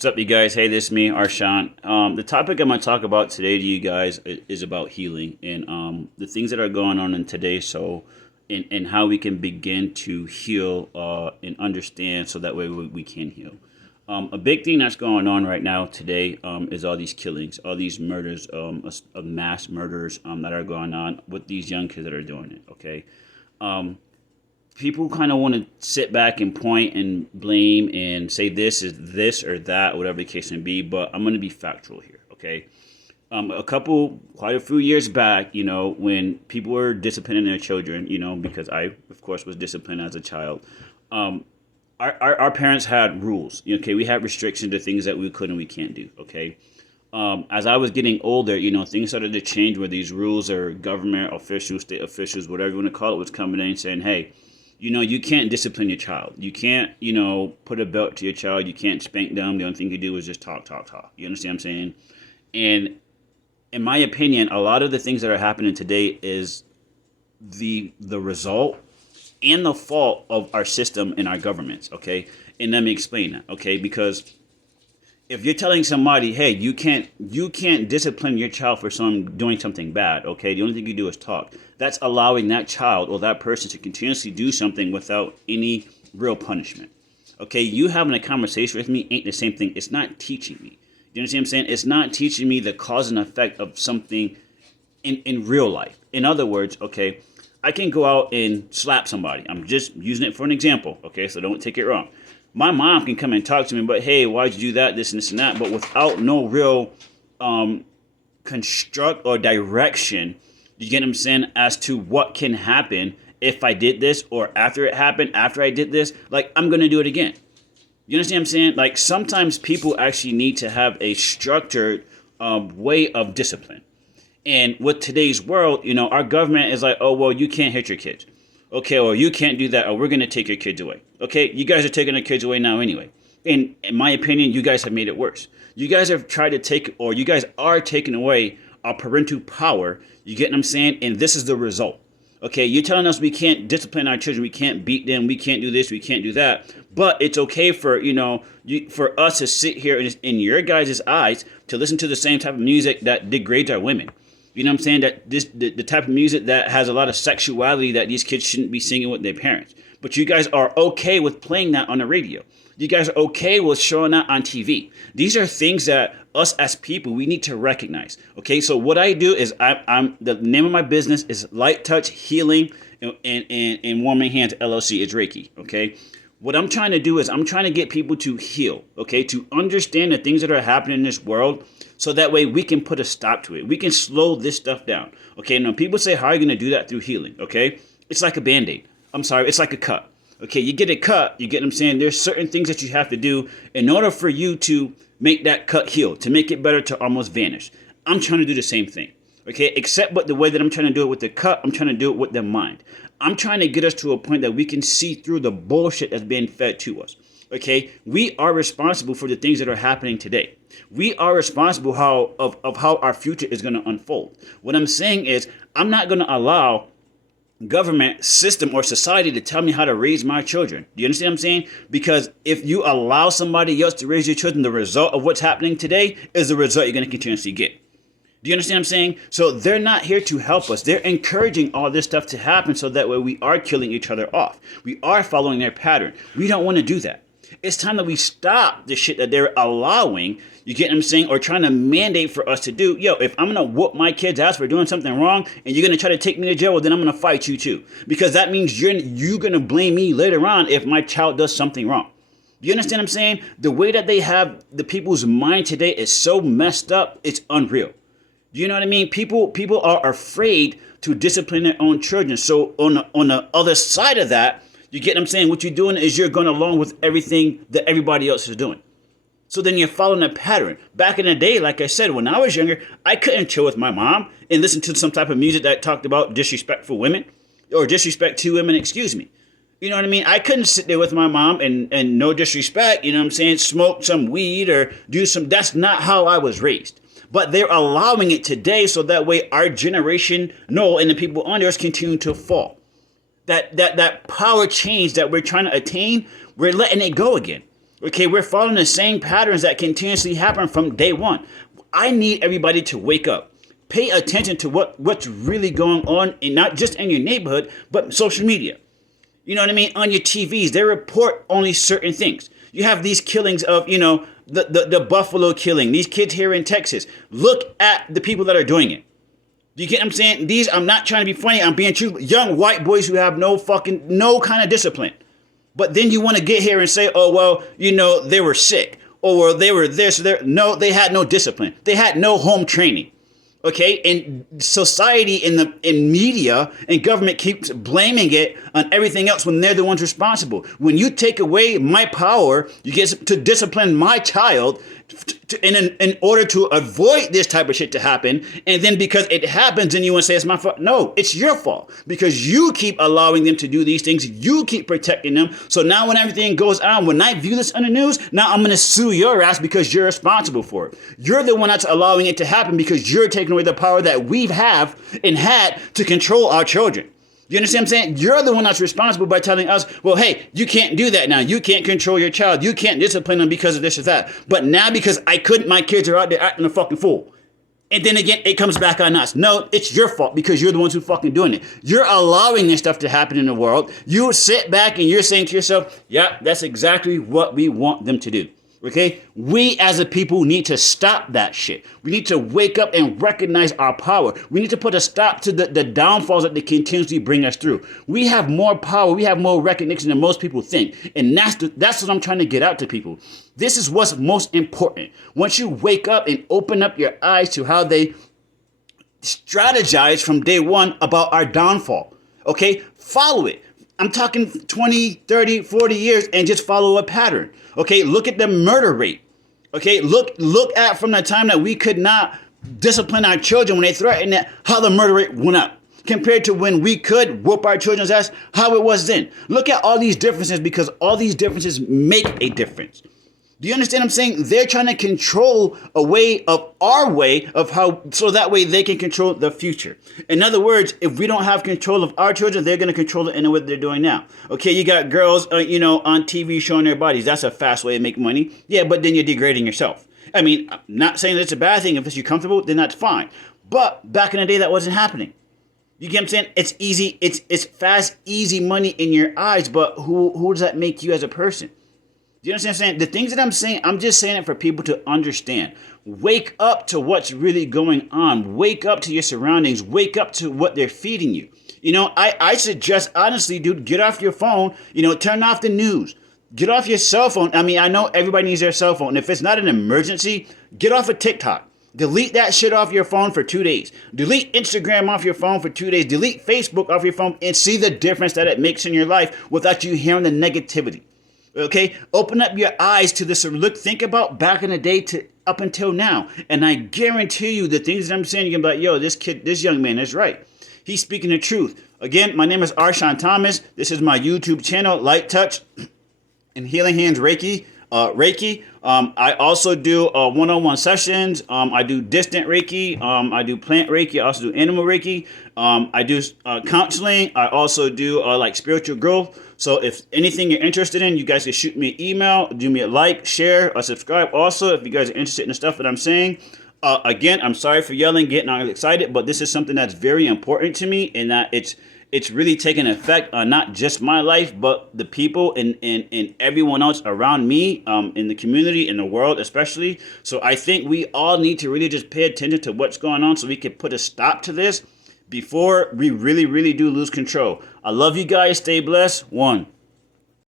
What's up, you guys? Hey, this is me, Arshan. The topic I'm going to talk about today to you guys is about healing and the things that are going on in today. So, and how we can begin to heal and understand so that way we can heal. A big thing that's going on right now today is all these killings, all these murders, of mass murders that are going on with these young kids that are doing it. Okay, people kind of want to sit back and point and blame and say this is this or that, whatever the case may be. But I'm going to be factual here, okay? Quite a few years back, when people were disciplining their children, because I, of course, was disciplined as a child. Our parents had rules, okay? We had restrictions to things that we could and we can't do, okay? As I was getting older, things started to change where these rules or government officials, state officials, whatever you want to call it, was coming in and saying, hey, you can't discipline your child. You can't, put a belt to your child. You can't spank them. The only thing you do is just talk, talk, talk. You understand what I'm saying? And in my opinion, a lot of the things that are happening today is the result and the fault of our system and our governments, okay? And let me explain that, okay? Because if you're telling somebody, hey, you can't discipline your child for doing something bad, okay? The only thing you do is talk. That's allowing that child or that person to continuously do something without any real punishment. Okay, you having a conversation with me ain't the same thing. It's not teaching me. You understand what I'm saying? It's not teaching me the cause and effect of something in real life. In other words, okay, I can go out and slap somebody. I'm just using it for an example, okay? So don't take it wrong. My mom can come and talk to me, but hey, why'd you do that, this and this and that, but without no real construct or direction, you get what I'm saying, as to what can happen if I did this or after it happened, after I did this, like I'm going to do it again. You understand what I'm saying? Like sometimes people actually need to have a structured way of discipline. And with today's world, our government is like, oh, well, you can't hit your kids. Okay, or you can't do that, or we're going to take your kids away. Okay, you guys are taking our kids away now anyway. And in my opinion, you guys have made it worse. You guys have tried to take, or you guys are taking away our parental power. You get what I'm saying? And this is the result. Okay, you're telling us we can't discipline our children, we can't beat them, we can't do this, we can't do that. But it's okay for, for us to sit here in your guys' eyes to listen to the same type of music that degrades our women. You know what I'm saying? That the type of music that has a lot of sexuality that these kids shouldn't be singing with their parents. But you guys are okay with playing that on the radio. You guys are okay with showing that on TV. These are things that us as people, we need to recognize. Okay, so what I do is I'm the name of my business is Light Touch Healing and Warming Hands LLC. It's Reiki. Okay. What I'm trying to do is I'm trying to get people to heal, okay, to understand the things that are happening in this world so that way we can put a stop to it. We can slow this stuff down, okay? Now, people say, how are you going to do that through healing, okay? It's like a Band-Aid. I'm sorry, it's like a cut, okay? You get a cut, you get what I'm saying? There's certain things that you have to do in order for you to make that cut heal, to make it better, to almost vanish. I'm trying to do the same thing, okay? Except but the way that I'm trying to do it with the cut, I'm trying to do it with the mind. I'm trying to get us to a point that we can see through the bullshit that's being fed to us. Okay, we are responsible for the things that are happening today. We are responsible of how our future is going to unfold. What I'm saying is, I'm not going to allow government, system, or society to tell me how to raise my children. Do you understand what I'm saying? Because if you allow somebody else to raise your children, the result of what's happening today is the result you're going to continuously get. Do you understand what I'm saying? So they're not here to help us. They're encouraging all this stuff to happen so that way we are killing each other off. We are following their pattern. We don't want to do that. It's time that we stop the shit that they're allowing, you get what I'm saying, or trying to mandate for us to do. Yo, if I'm going to whoop my kid's ass for doing something wrong and you're going to try to take me to jail, well, then I'm going to fight you too. Because that means you're going to blame me later on if my child does something wrong. Do you understand what I'm saying? The way that they have the people's mind today is so messed up, it's unreal. Do you know what I mean? People are afraid to discipline their own children. So on the other side of that, you get what I'm saying? What you're doing is you're going along with everything that everybody else is doing. So then you're following a pattern. Back in the day, like I said, when I was younger, I couldn't chill with my mom and listen to some type of music that talked about disrespectful women or disrespect to women, excuse me. You know what I mean? I couldn't sit there with my mom and no disrespect, you know what I'm saying, smoke some weed or do some, that's not how I was raised. But they're allowing it today so that way our generation, no, and the people under us continue to fall. That power change that we're trying to attain, we're letting it go again. Okay, we're following the same patterns that continuously happen from day one. I need everybody to wake up. Pay attention to what's really going on, and not just in your neighborhood, but social media. You know what I mean? On your TVs, they report only certain things. You have these killings of, the Buffalo killing, these kids here in Texas. Look at the people that are doing it. Do you get what I'm saying? I'm not trying to be funny. I'm being true. Young white boys who have no kind of discipline. But then you want to get here and say, oh, well, they were sick. Or well, they were this or that. No, they had no discipline. They had no home training. Okay, and society in media and government keeps blaming it on everything else when they're the ones responsible. When you take away my power, you get to discipline my child in order to avoid this type of shit to happen. And then because it happens, and you want to say it's my fault. No, it's your fault because you keep allowing them to do these things. You keep protecting them. So now when everything goes on, when I view this on the news, now I'm going to sue your ass because you're responsible for it. You're the one that's allowing it to happen because you're taking away the power that we've have and had to control our children. You understand what I'm saying? You're the one that's responsible by telling us, well, hey, you can't do that now. You can't control your child. You can't discipline them because of this or that. But now because I couldn't, my kids are out there acting a fucking fool. And then again, it comes back on us. No, it's your fault because you're the ones who fucking doing it. You're allowing this stuff to happen in the world. You sit back and you're saying to yourself, yeah, that's exactly what we want them to do. Okay, we as a people need to stop that shit. We need to wake up and recognize our power. We need to put a stop to the downfalls that they continuously bring us through. We have more power. We have more recognition than most people think. And that's what I'm trying to get out to people. This is what's most important. Once you wake up and open up your eyes to how they strategize from day one about our downfall, okay, follow it. I'm talking 20, 30, 40 years and just follow a pattern. Okay, look at the murder rate. Okay, look at from the time that we could not discipline our children when they threatened that, how the murder rate went up compared to when we could whoop our children's ass, how it was then. Look at all these differences because all these differences make a difference. Do you understand what I'm saying? They're trying to control a way of our way of how, so that way they can control the future. In other words, if we don't have control of our children, they're going to control it in the way they're doing now. Okay, you got girls, on TV showing their bodies. That's a fast way to make money. Yeah, but then you're degrading yourself. I mean, I'm not saying that it's a bad thing. If it's you comfortable, then that's fine. But back in the day, that wasn't happening. You get what I'm saying? It's easy. It's fast, easy money in your eyes. But who does that make you as a person? Do you understand what I'm saying? The things that I'm saying, I'm just saying it for people to understand. Wake up to what's really going on. Wake up to your surroundings. Wake up to what they're feeding you. I suggest, honestly, dude, get off your phone. Turn off the news. Get off your cell phone. I mean, I know everybody needs their cell phone. If it's not an emergency, get off of TikTok. Delete that shit off your phone for 2 days. Delete Instagram off your phone for 2 days. Delete Facebook off your phone and see the difference that it makes in your life without you hearing the negativity. Okay, open up your eyes to this. Think about back in the day to up until now, and I guarantee you the things that I'm saying, you're gonna be like, yo, this young man is right. He's speaking the truth. Again, my name is Arshawn Thomas. This is my YouTube channel, Light Touch and Healing Hands Reiki. I also do one-on-one sessions. I do distant Reiki. I do plant Reiki. I also do animal Reiki. I do counseling. I also do like spiritual growth. So if anything you're interested in, you guys can shoot me an email, do me a like, share, or subscribe. Also, if you guys are interested in the stuff that I'm saying, again, I'm sorry for yelling, getting all excited, but this is something that's very important to me, and that it's really taking effect on not just my life, but the people and everyone else around me, in the community, in the world especially. So I think we all need to really just pay attention to what's going on so we can put a stop to this before we really, really do lose control. I love you guys. Stay blessed. One.